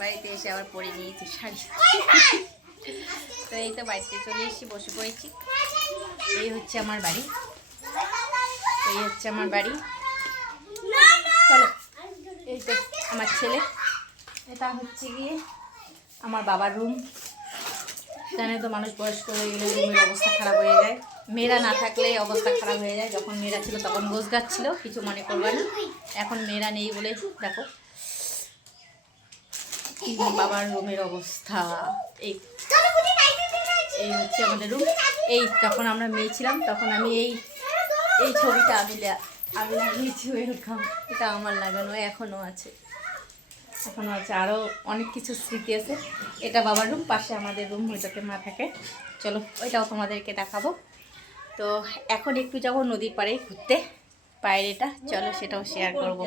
এসে আবার পরে নিয়েছি শাড়ি। তো এই তো বাড়িতে চলে এসেছি, বসে পড়েছি। এই হচ্ছে আমার বাড়ি। এই হচ্ছে আমার বাড়ি। চলো, এই তো আমার ছেলে। এটা হচ্ছে গিয়ে আমার বাবার রুম। জানে তো মানুষ বয়স্ক হয়ে গেলে রুমের অবস্থা খারাপ হয়ে যায়। মেয়েরা না থাকলে অবস্থা খারাপ হয়ে যায়। যখন মেয়েরা ছিল তখন গোছ ছিল, কিছু মনে করবে না। এখন মেয়েরা নেই বলে, দেখো। বাবার রুমের অবস্থা, এই এই হচ্ছে আমাদের রুম এই যখন আমরা মেয়ে ছিলাম, তখন আমি এই এই ছবিটা আমি আমি লাগিয়েছি ওয়েলকাম এটা আমার লাগানো এখনও আছে। এখনও আছে। আরও অনেক কিছু স্মৃতি আছে। এটা বাবার রুম পাশে আমাদের রুম ওইটাতে মা থাকে। চলো, ওইটাও তোমাদেরকে দেখাবো। তো এখন একটু যাব নদীর পাড়ে ঘুরতে। বাইরেটা চলো সেটাও শেয়ার করব।